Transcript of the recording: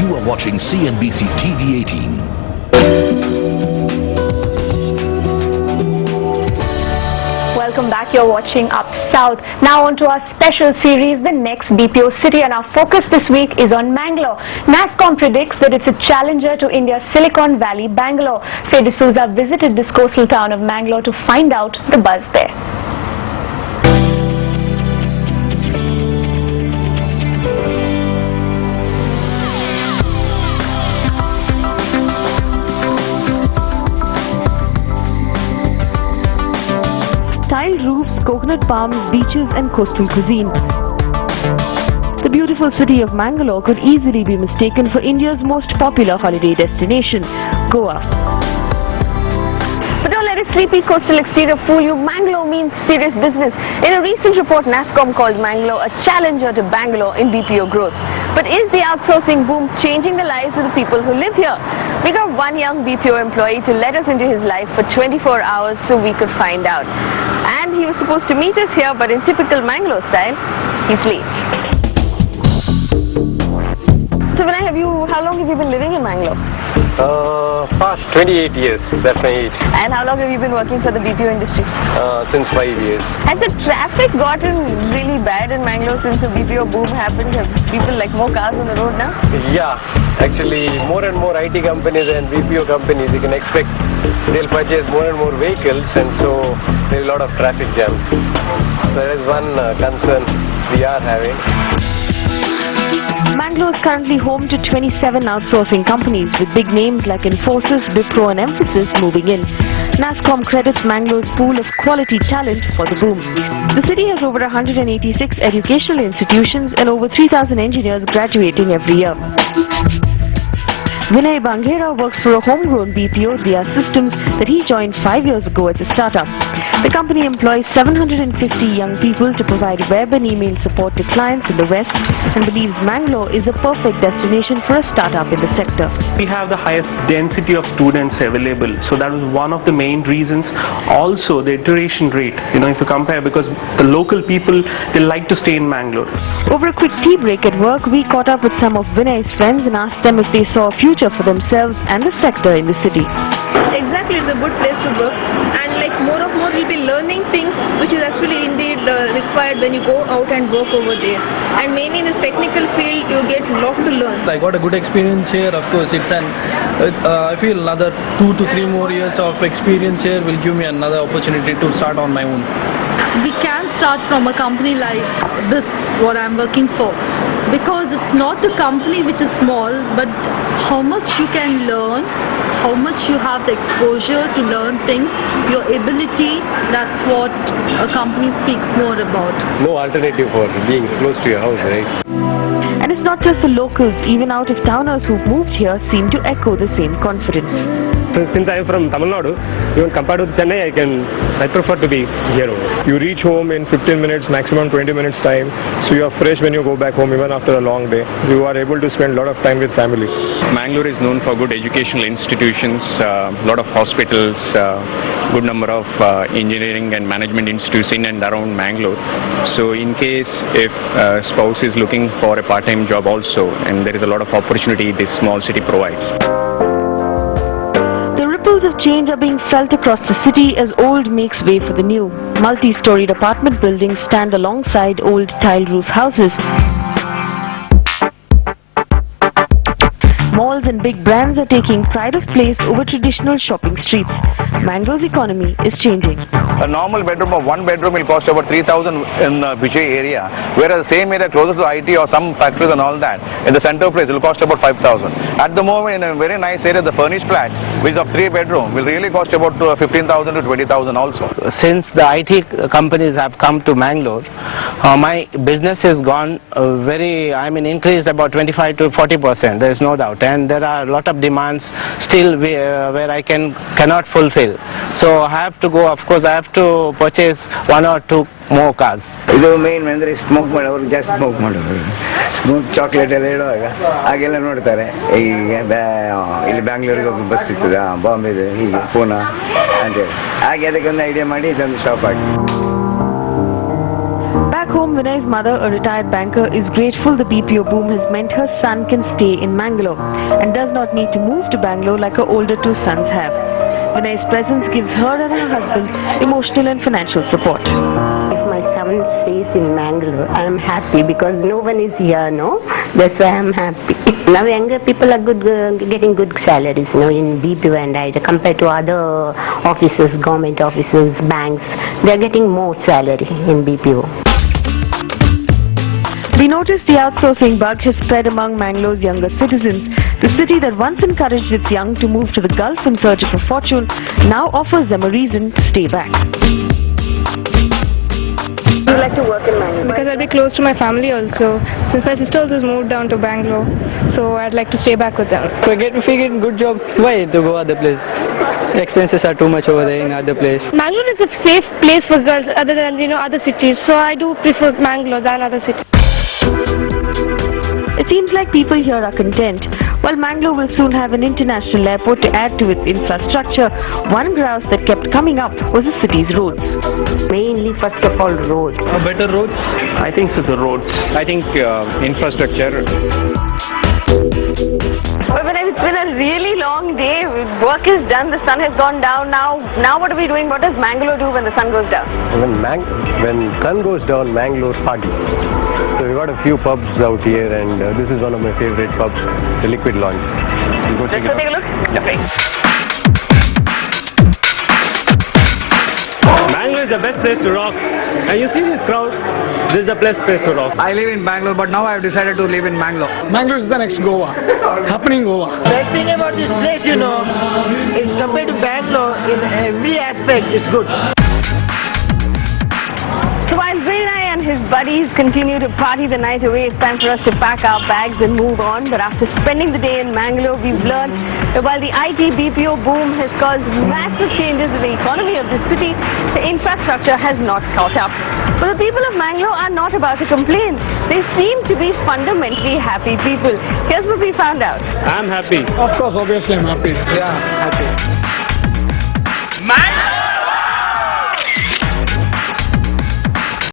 You are watching CNBC TV 18. Welcome back. You're watching Up South. Now on to our special series, the next BPO city, and our focus this week is on Mangalore. NASSCOM predicts that it's a challenger to India's Silicon Valley, Bangalore. Faye D'Souza visited this coastal town of Mangalore to find out the buzz there. Tiled roofs, coconut palms, beaches and coastal cuisine. The beautiful city of Mangalore could easily be mistaken for India's most popular holiday destination, Goa. But don't let a sleepy coastal exterior fool you. Mangalore means serious business. In a recent report, NASSCOM called Mangalore a challenger to Bangalore in BPO growth. But is the outsourcing boom changing the lives of the people who live here? We got one young BPO employee to let us into his life for 24 hours so we could find out. And he was supposed to meet us here, but in typical Mangalore style, he's late. So how long have you been living in Mangalore? Past 28 years, that's my age. And how long have you been working for the BPO industry? Since 5 years. Has the traffic gotten really bad in Mangalore since the BPO boom happened? Have people more cars on the road now? Yeah, actually more and more IT companies and BPO companies, you can expect they'll purchase more and more vehicles, and so there's a lot of traffic jams. So there is one concern we are having. Mangalore is currently home to 27 outsourcing companies with big names like Infosys, Wipro and Mphasis moving in. NASSCOM credits Mangalore's pool of quality talent for the boom. The city has over 186 educational institutions and over 3,000 engineers graduating every year. Vinay Banghera works for a homegrown BPO, Diya Systems, that he joined 5 years ago as a startup. The company employs 750 young people to provide web and email support to clients in the West and believes Mangalore is a perfect destination for a startup in the sector. We have the highest density of students available, so that was one of the main reasons. Also the iteration rate, if you compare, because the local people, they like to stay in Mangalore. Over a quick tea break at work, we caught up with some of Vinay's friends and asked them if they saw a future for themselves and the sector in the city. Exactly, it's a good place to work, and more we'll be learning things which is actually indeed required when you go out and work over there. And mainly in this technical field, you get a lot to learn. I got a good experience here. Of course, I feel another 2 to 3 more years of experience here will give me another opportunity to start on my own. We can start from a company like this, what I'm working for, because it's not the company which is small, but how much you can learn, how much you have the exposure to learn things, your ability, that's what a company speaks more about. No alternative for being close to your house, right? And it's not just the locals, even out-of-towners who've moved here seem to echo the same confidence. Since I am from Tamil Nadu, even compared to Chennai, I prefer to be here only. You reach home in 15 minutes, maximum 20 minutes time, so you are fresh when you go back home even after a long day. You are able to spend a lot of time with family. Mangalore is known for good educational institutions, a lot of hospitals, good number of engineering and management institutes in and around Mangalore. So in case if a spouse is looking for a part-time job also, and there is a lot of opportunity this small city provides. The ripples of change are being felt across the city as old makes way for the new. Multi-storied apartment buildings stand alongside old tiled roof houses. Malls and big brands are taking pride of place over traditional shopping streets. Mangalore's economy is changing. A normal bedroom of 1 bedroom will cost about 3,000 in Vijay area, whereas the same area closer to IT or some factories and all that, in the center place it will cost about 5,000. At the moment, in a very nice area, the furnished flat, which is of 3 bedroom, will really cost about 15,000 to 20,000 also. Since the IT companies have come to Mangalore, my business has gone increased about 25 to 40%, there is no doubt. And there are a lot of demands still where I cannot fulfill. So I have to go, of course, I have to purchase 1 or 2 more cars. ಇದು main ಅಂದರೆ smoke ಮಾಡೋರು ಜಾಸ್ತಿ smoke ಮಾಡೋರು smoke chocolate ಎಲ್ಲ ಇಡುವಾಗ ಹಾಗೆಲ್ಲ ನೋಡ್ತಾರೆ. ಈಗ ಇಲ್ಲಿ ಬ್ಯಾಂಗ್ಳೂರಿಗೆ ಹೋಗಿ ಬಸ್ ಸಿಗ್ತದೆ, ಬಾಂಬೆದು ಹೀಗೆ ಪೂನಾ ಅಂತೇಳಿ ಹಾಗೆ ಅದಕ್ಕೊಂದು ಐಡಿಯಾ ಮಾಡಿ ಇದೊಂದು ಶಾಪ್ ಆಗಿ. Back home, Vinay's mother, a retired banker, is grateful the BPO boom has meant her son can stay in Mangalore and does not need to move to Bangalore like her older two sons have. Vinay's presence gives her and her husband emotional and financial support. If my son stays in Mangalore, I am happy because no one is here, no? That's why I am happy. Now younger people are getting good salaries, in BPO and IT compared to other offices, government offices, banks. They are getting more salary in BPO. We noticed the outsourcing bug has spread among Mangalore's younger citizens. The city that once encouraged its young to move to the Gulf in search of a fortune now offers them a reason to stay back. I would like to work in Mangalore because I'll be close to my family also. Since my sister also has moved down to Bangalore, so I'd like to stay back with them. If we get a good job, why to go other place? The expenses are too much over there in other place. Mangalore is a safe place for girls other than other cities, so I do prefer Mangalore than other cities. It seems like people here are content. While Mangalore will soon have an international airport to add to its infrastructure, one grouse that kept coming up was the city's roads. Mainly, first of all, roads. A better road? I think so, the roads. I think infrastructure. But it's been a really long day. Work is done, the sun has gone down. Now what are we doing? What does Mangalore do when the sun goes down? When sun goes down, Mangalore's party. So we've got a few pubs out here, and this is one of my favorite pubs, the Liquid Lounge. We'll go Let's go take a look? Okay. Bangalore is the best place to rock. And you see this crowd, this is the best place to rock. I live in Bangalore, but now I have decided to live in Mangalore. Mangalore is the next Goa, happening Goa. Best thing about this place, is compared to Bangalore, in every aspect, it's good. So while Vinay and his buddies continue to party the night away, it's time for us to pack our bags and move on. But after spending the day in Mangalore, we've learned that while the IT BPO boom has caused massive changes in the economy of the city, the infrastructure has not caught up. But the people of Mangalore are not about to complain. They seem to be fundamentally happy people. Here's what we found out. I'm happy. Of course, obviously I'm happy. Yeah, happy.